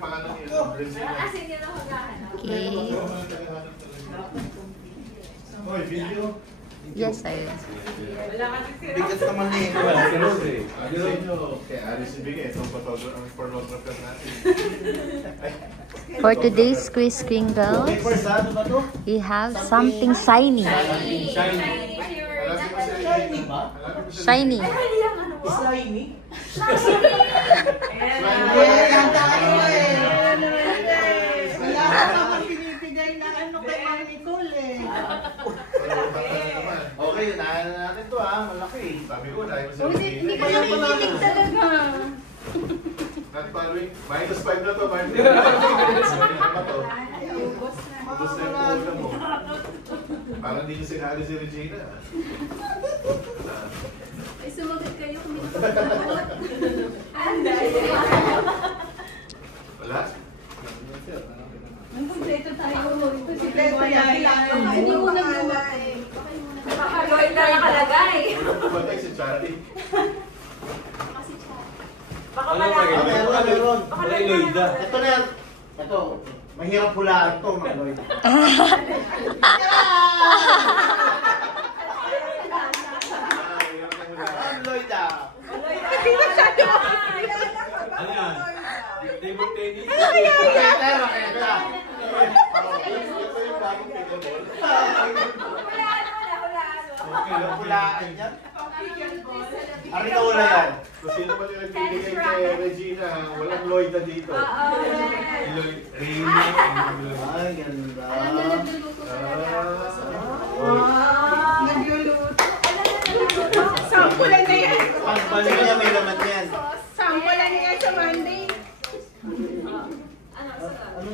yung pangalan niya. Asin yun ang maghahanap. Okay. Hoy, video. Yes, sir. Bigat naman eh. Kaya alis si Bigay, itong pornographer natin. For today's quiz Kringles, First, ano ba to? we have something shiny. Shiny ba? Shiny. Slimy? Ayan, tayo eh. Wala ka naman pinipigay na ano kay Ma'am Nicole eh. Okay, unahan na natin to malaki. Sabi ko, dahil mo sa Hindi ka nakikinig talaga. Not following. -5 na to, -5 na to. Ubus na. Ubus na yung ulam mo. Parang hindi nyo sinali si Regina. Ay, sumagot kayo kung hindi nakapagpapot. Anda. Wala? Ang kompleto tayo. Ito si Kompleto yan. Hindi mo nagbuha eh. Nakakaloy na nakalagay. Wala po ba tayo si Charlie? Kasi siya. Baka meron. Baka meron. Ito na yan. Ito. Mahirap hulaan ito, Ma'am Lloyd. Ma'am Lloyd Hindi na siya doon. Ano yan? Table tennis? Hulaan yan. Ano na wala yan? Kung sino pa yung nagbibigay kay Regina, walang Lloyd na dito. Ay, ganda. Nagluluto. Sampulan na yan. Pagpalin niya may laman yan. Sampulan na yan sa Monday.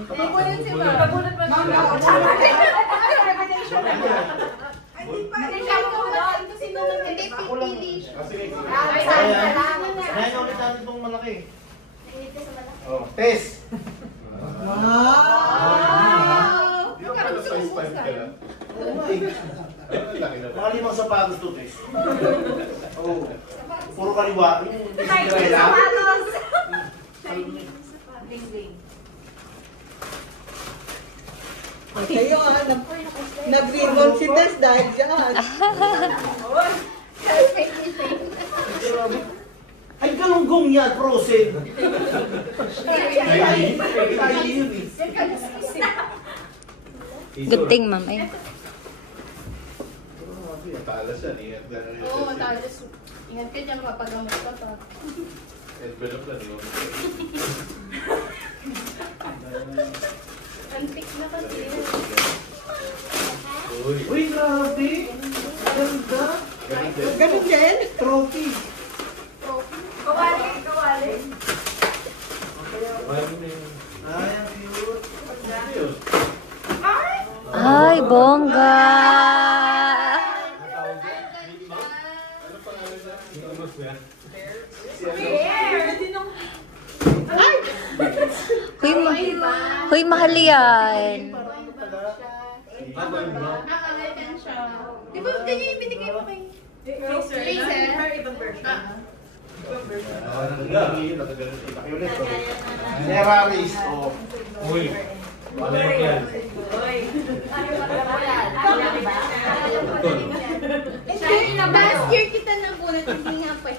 Pabunod si Ma'am. Pabunod pa naman. Hindi siya makulat. Ito si Ma'am. Hindi pipili. Sige. Ayan ulit natin itong malaki. Oh, test. Wow! Di ba pala size 5 ka lang? Mga limang sapatos to, test. Oh, puro kaliwa. Chinese sapatos. Chinese sapatos. Bling-bling. Kayo nag-revolve si Tess dahil dyan. Ay, galunggong yan, frozen. Good thing, ma'am. Ay. Talas yan, ingat ka na rin. Oo, talas. Ingat ka dyan, mapagamot ka pa. Envelope na, di ba? Antik na kasi. Uy, grabe. Ganda. Ganun din? Trophy. Kawali, kawali. Ay, ang cute. Ay, bongga! Huy, mahal yan. Nakangatan siya. Di ba ganyan yung binigay mo kay Laser? Ibang version. Ferraris. Oh. Uy, malay yan. Shiny na ba? Last year kita nabunot, hindi nga pa.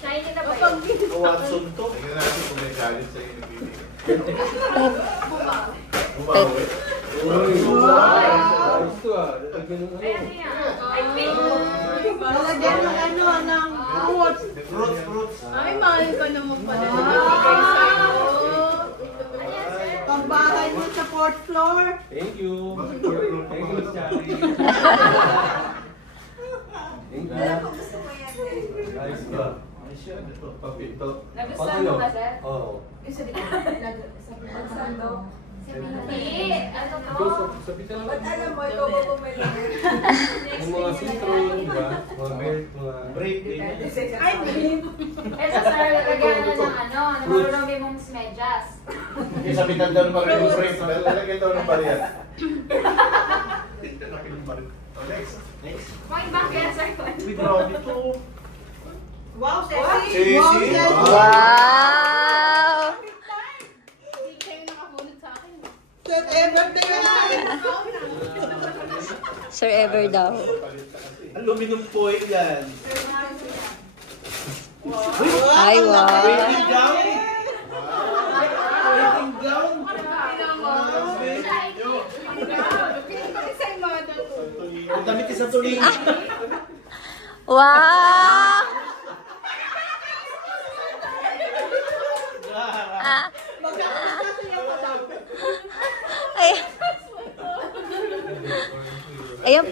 Shiny na ba yun? Watson to. Tingnan natin kung may galit sa'yo nagbibigay. Bumawi. Ito ah. I think. Lalagyan ng ano, ng fruits. Fruits. Ay, mahal ko naman pala na binigay sa'yo. Pagbahay mo sa 4th floor. Thank you. Thank you, Charlie. Thank you. Ayos ba? Ayos yan. Ito. Papito. Nagustuhan mo ba, sir? Oo. Isa din. Nagustuhan mo? Hindi. Ano Ito, to? sa pito lang. Ba't alam mo, ikaw ba bumili? Yung mga citron, diba? Mga milk, mga... Break din. Ay, Ito, sir, lagyan na ng ano, namarurami mong medyas. Yung sa bitan daw ng mga break. Lalagyan daw ng bariyan. Next. Next. May bakit, sir? Uy, grabe to. wow, sexy. Sexy. Wow, sexy. Wow! Sir Ever na yan. Sir Ever daw. Aluminum foil yan. Ay, wow. Wedding gown? Wedding gown? Ang damit isa tuloy. Wow! Ay. Ayun.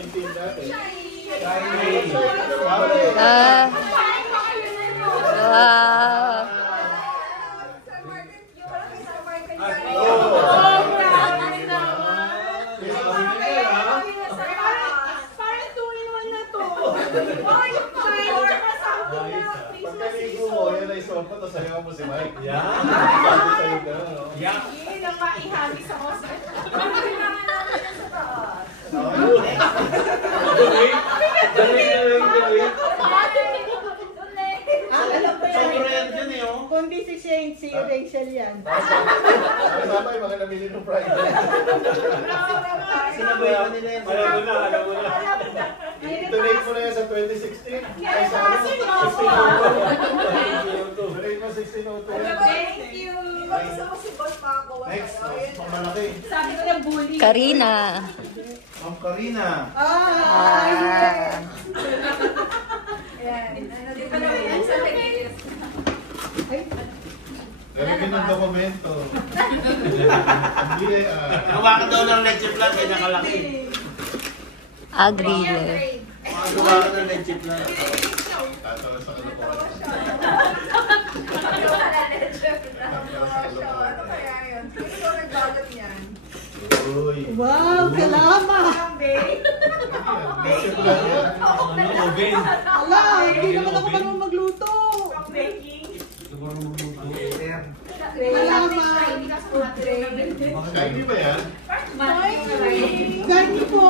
Wow. Parang 2-in-1 na to. Pagkaligo mo, yan ay sopa, tapos sayaw mo si Mike. Yeah. Sa'yo ka, no? Yeah. Hindi na maihagi sa hospital. Alam ko Sa yan. Korean dyan eh, oh. Kundi si Shane, si Rachel yan. Kasama yung mga namili ng Friday. Sinabi ka nila yan. Alam mo na. Donate mo na yan sa 2016. Ay, sa 1602. Donate mo 1602. Thank you. Next, malaki. Sabi ko yung bully. Karina. Ma'am Karina. Ah. Lalagyan ng dokumento. Hindi, Gawa ka daw ng leche plan kaya nakalaki. Agree. Gawa ka ng leche plan. tatawa sa kalokohan. Uy. Wow, salamat! Leche plan yan. Oven. Ala, hindi naman ako marunong magluto. Shiny ba yan? Ganyan po.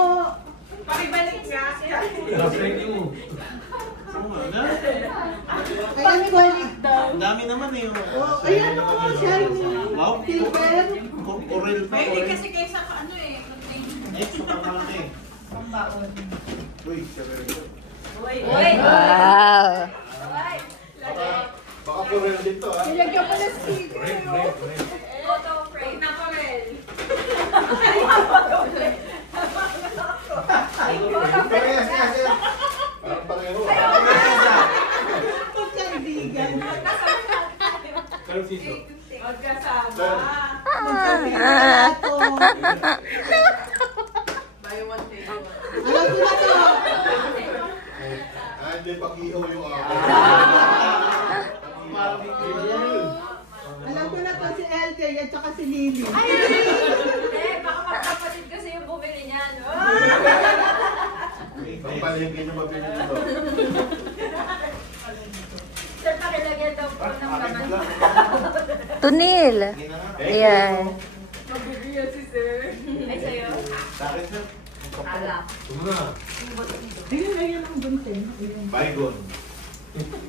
Pakibalik nga. Thank you. Ayan po. Ang dami naman eh. Oh, ayan o, shiny. Wow. Silver. Corel pa. Hindi kasi kaysa ano eh. Extra pa malaki. Uy, Wow. Baka puro dito, ha? Nilagyan ko na sticker. Photo frame. Na pa rin. Parehas, yes. Parang pareho. Kaibigan. Pero siso. Magkasama. Magkasama. Buy one day. Alam ko na to. Hindi pag-ihaw yung ako. Alam ko na to si LJ at saka si Lily. Baka magkapatid kasi yung bumili niyan. Ang palengke niyo mabili nito. Sir, pakilagyan daw po ng laman. Tunil. Ayan. Magbibigyan si sir. Ay, sa'yo? Bakit na? Alak. Tuma. Ayun na yun ang buntin. Bygone.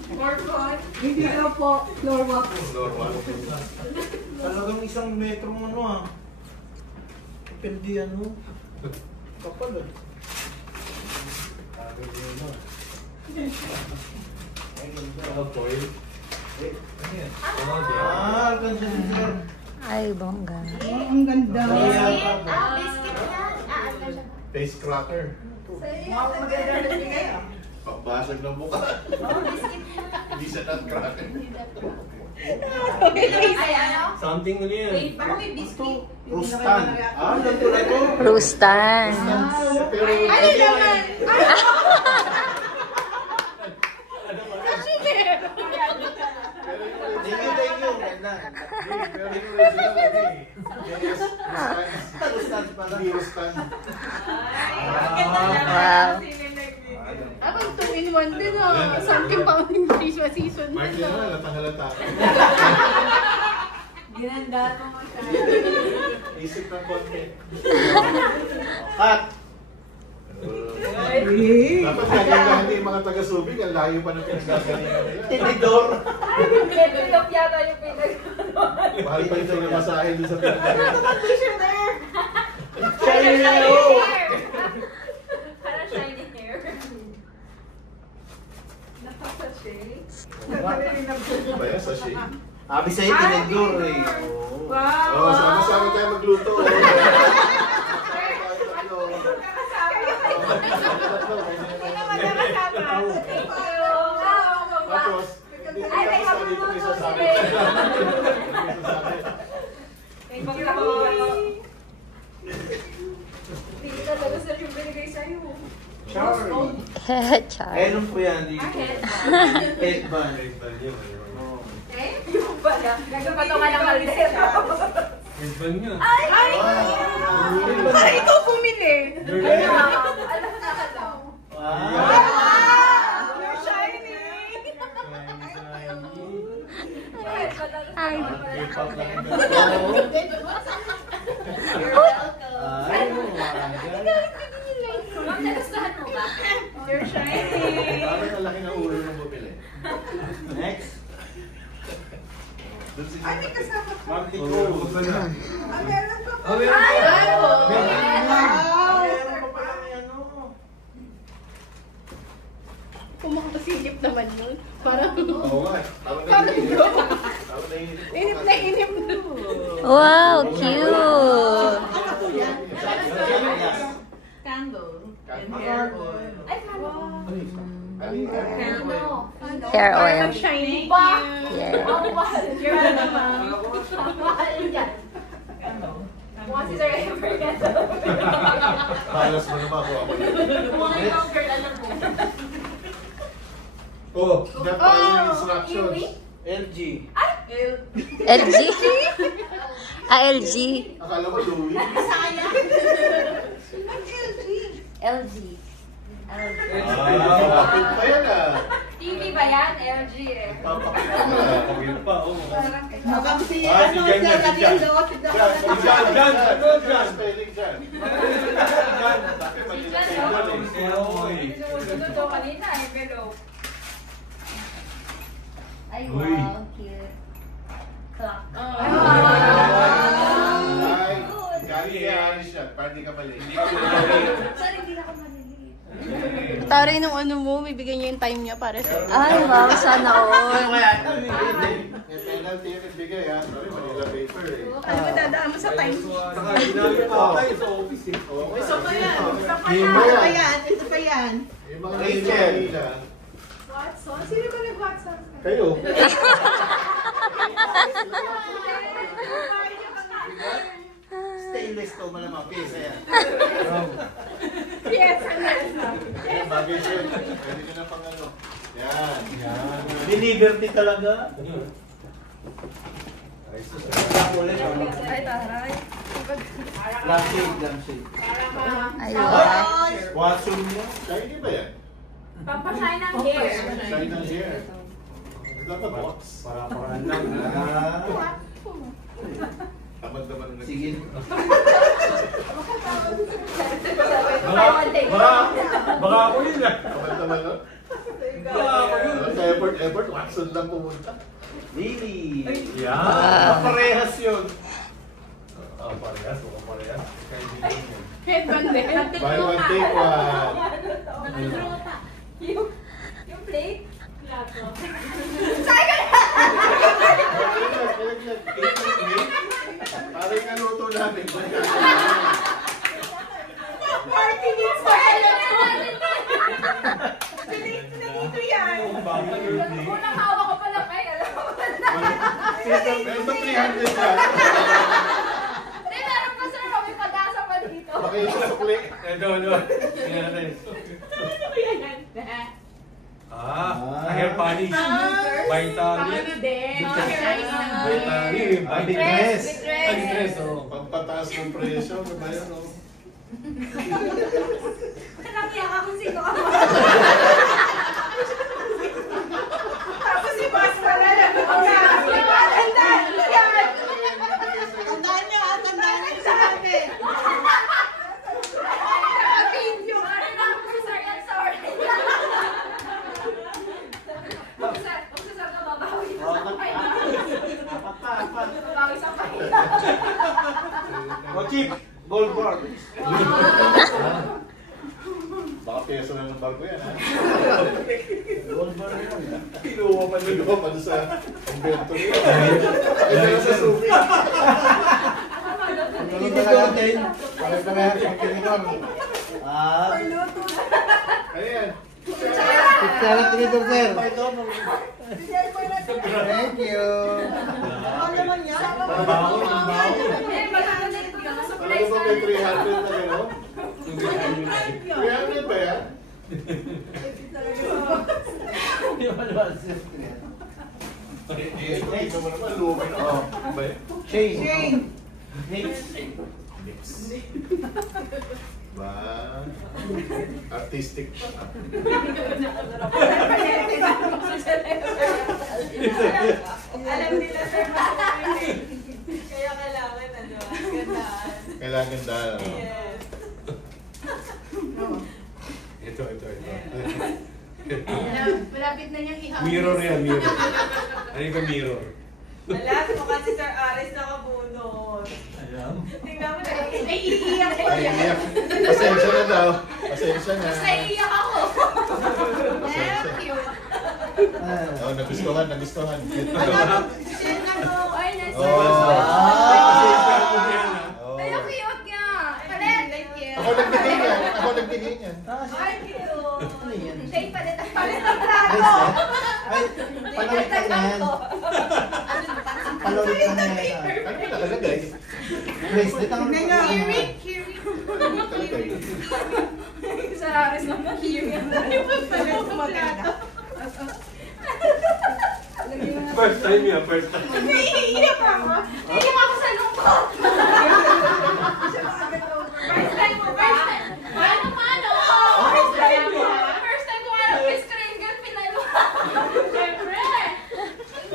Morcon. Hindi na po, floor walk. Floor one. Talagang isang metro ano ah. Pwede ano. Kapal eh. Foil. Ah, ganda din sir. Ay, bongga. Oh, ang ganda. Biscuit yan. Ano siya? Face cracker. Pagbasag ng mukha. Hindi siya nut-cracker. Ay, ano? Something ano yan. Baka may biscuit. Rustan. Ah, ganito na ito. Rustan. Pero, Ano naman? Thank you. Ganda. pero yung original, ano eh. Yes, Rustan pala. Hindi Rustan. Wow. Ako 2-in-1 din something pang Christmas season Mark din. yun na, latang-halata. Ginanda mo mo siya. Isip ng konti. Cut. Dapat kagagahan yung mga taga-subig, ang layo pa ng pinagkagalingan nila. Tinidor. Pinag-up yata yung pinag- Mahal pa ito na masahin doon sa pinagkagalingan. T-shirt there! shiny na Shiny oh. hair. Parang shiny hair. Ano ba yan? Sachet? Sabi sa'yo, tinagdur eh. Oh. Oo, sama-sama tayo magluto. Tapos, hindi Ay, may tapos dito may sasabi. May pagkakawala. Hindi talaga sir yung binigay sa'yo. Sorry. Char. Enon po yan dito. Headband. Oh. Eh? Yung pala. Nagpatungan ng kaldero. Headband nga. Ay! Ay, ikaw bumili. Alam na alam. Wow. You're shiny. Ay. Ay, Ma'am, nagustuhan mo ba? You're shiny. Parang ang laki ng ulo ng bumili. next. Doon si Ay, may kasama pa. Martin Oo, Cruz. ba na? Ay, meron pa pa. Oh, meron Ay! pa. Wow. Meron pa pala may ano. Kumakasilip naman yun. Parang, Oo nga. Parang parang naiinip. bro. Parang naiinip. Inip na inip na. Wow, cute. Yes. Candle. And hair oil. Ay, paano? Ano yun? Ano? Hair oil. Parang shiny. Ba? Yeah. Ang mahal. You're naman. Ang mahal yan. Mukhang si Sir Ever yan. Balas mo naman ako. Mukhang ikaw girl, alam mo. Oh, that pa yung instructions. Kiwi? LG. LG? Ah, LG. Akala ko Louis. LG. Papapit pa yan ah. TV ba yan? LG eh. Papapit pa yan. Mukhang si, Ah, si ano, Jan si yan, si Jan. Raniero, si Don. Jan. Spelling dyan. Bakit mali na Si sa'yo Jan, yan eh. Sinusunod ko kanina, envelope. Ay, Uy. wow, cute. Clock. Ay, galing kay Anis yan. Para di ka mali. Sorry, hindi na ako maliliit. Taray nung ano mo, bibigyan niya yung time niya para sa'yo. Ay, wow, sana all. May penalty yung ibigay ha. Sorry, Manila paper eh. Ano mo, dadaan mo sa time. Saka ginamit pa tayo sa office eh. Oo, Isa pa yan. Isa pa Game yan. ba Isa yan? pa yan. Isa pa yan. Yung mga Rachel. nila. Watson? Sino ba nag-Watson? Kayo. Stainless to malamang. Pisa yan. Yes, Ayan, bagay siya. Pwede ka na pang ano. Yan. Liberty talaga. Ay, taray. Lampshade. Ay, wow. Watson mo. Shiny ba yan? Pampashine ng hair. Shiny ng hair. Dapat box. Para-paraan lang. Ah. Tamad naman na. Sige. Baka ako yun ah. Tamad naman no? Baka ako yun. Sa effort, Watson lang pumunta. Lily. Yan. Parehas yun. Ah, parehas. Baka parehas. Kaya hindi naman. Headband din. Buy one, take one. Yung plate? Parang yung naluto namin. Party needs to Dito yan. Unang hawak ko pala kay, alam mo na. Meron ba 300 yan? Hindi, meron pa sir, may pag-asa pa dito. Baka yung susukli. Ito. Tingnan natin. Hair polish. Vitamin. din? Vitamin. Bitres. Bitres, oh. Pampataas ng presyo. Ano ba yan? Oh? Nakiyak ako sino ako. Tapos si Boss pala lang. Tandaan mo yan. Tandaan niyo, tandaan niyo sa akin. Sorry na ako sir, yan sorry. Magsasar na babawi na sa pahinga. Babawi sa pahinga. O, Chip. Gold bar. Baka peso na ng barko yan, ha? Gold bar na yan. Kinuha pa doon sa inventory. Ito na sa sufi. Hindi ko din. Parang na nga, pagkiniton. Ano yan? Kutsara tinidor, sir. Thank you. Ano naman yan? Ano ba may 300 na gano'n? 300 ba yan? Hindi mo naman, sir. Ito mo naman, lumay na. Ba yan? Shane. Next. Ba? Artistic pa. Alam nila sir, kaya kailangan ano, gandaan. Kailangan dahil. Yes. Ito. Malapit na niyang ihapon. Mirror yan, mirror. Ano yung mirror? Alam mo kasi Sir Aris nakabunot. Ayan. Tingnan mo na. Ay, iiyak ko Ay, yan. iyak. Pasensya na daw. Pasensya na. Basta iiyak ako. Pasensya. Cute. Oh, nagustuhan. Ay, nasa. Oh. Ay, ang cute nga. Palit. Thank you. Ako nagbigay yan. Ay, cute. Ano yan? Shane, palit. Palit ang trato. Ay, palawit ka na yan. Palawit ka na yan. Ano ba nakalagay? Bracelet ang... Hearing. Nakalagay. Sa Aris naman, hearing. Palit ang maganda. First time yan, first time. Naiiyak ako. Naiiyak ako sa lungkot. First time mo ba? Paano? First time ko alam yung screen gun, pinalo. Siyempre.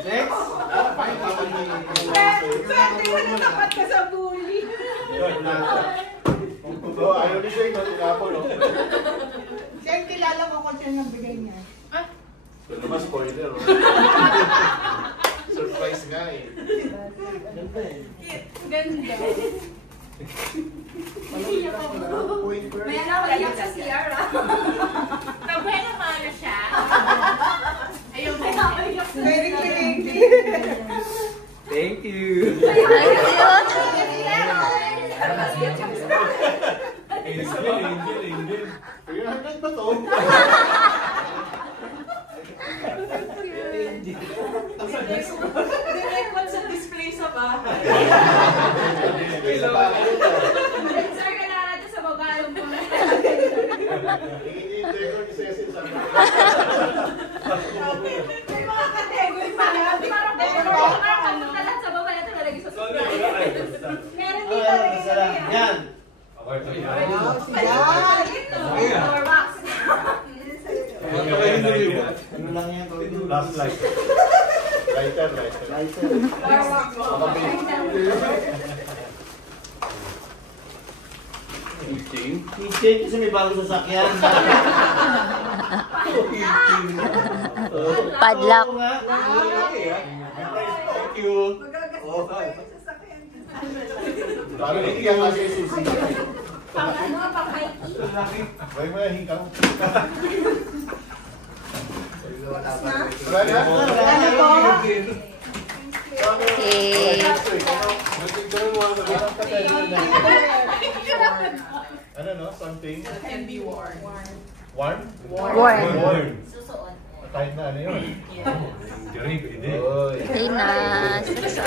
Next. Swerte ko na tapat ka sa bully. Oh, ayaw ni Shane. Tinapon, no? Sir, kilala ko kung sino ang bigay niya. Ito naman spoiler, no? Surprise nga eh. Ganda. May anak ko iyak sa CR, ah. Problema pa na siya. Ayaw mo. Very creative. Thank you. Angel. 300 ba to? Direct one sa display sa bahay. Sir, kailangan natin sa baba yung mga. Hinihintay ko ni Cecil sa akin. May mga category pala. Parang papunta lahat sa baba natin nalagay sa sobrang. Meron din talaga Sarap. Yan. Wow, si Jan! Our box. Ano lang yan? Last light. Lighter. Lighter. Keychain kasi may bagong sasakyan. Padlock. Oo nga. Thank you. Parang hindi ang kasi susi. Pang-Mikey. Huwag mo na hingkaw. Wala na? Okay. Ano no? Something? Can be worn. Warm? Warm. Susuot. Kahit na ano yun. Jerry, pwede. Oy. Okay na. Suso.